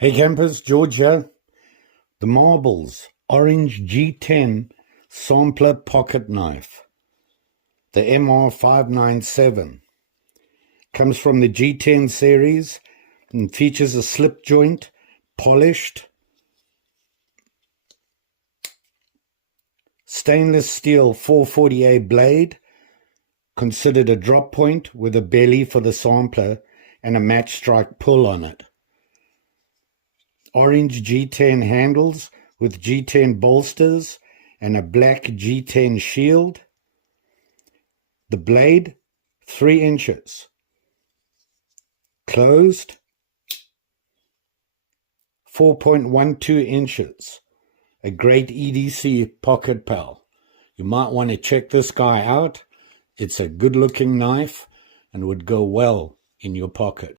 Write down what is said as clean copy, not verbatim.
Hey campers, George here. The Marbles Orange G-10 Sampler Pocket Knife. The MR597 comes from the G-10 series and features a slip joint, polished, stainless steel 440A blade, considered a drop point with a belly for the sampler and a match strike pull on it. Orange G10 handles with G10 bolsters and a black G10 shield. The blade, 3 inches. Closed, 4.12 inches. A great EDC pocket pal. You might want to check this guy out. It's a good looking knife and would go well in your pocket.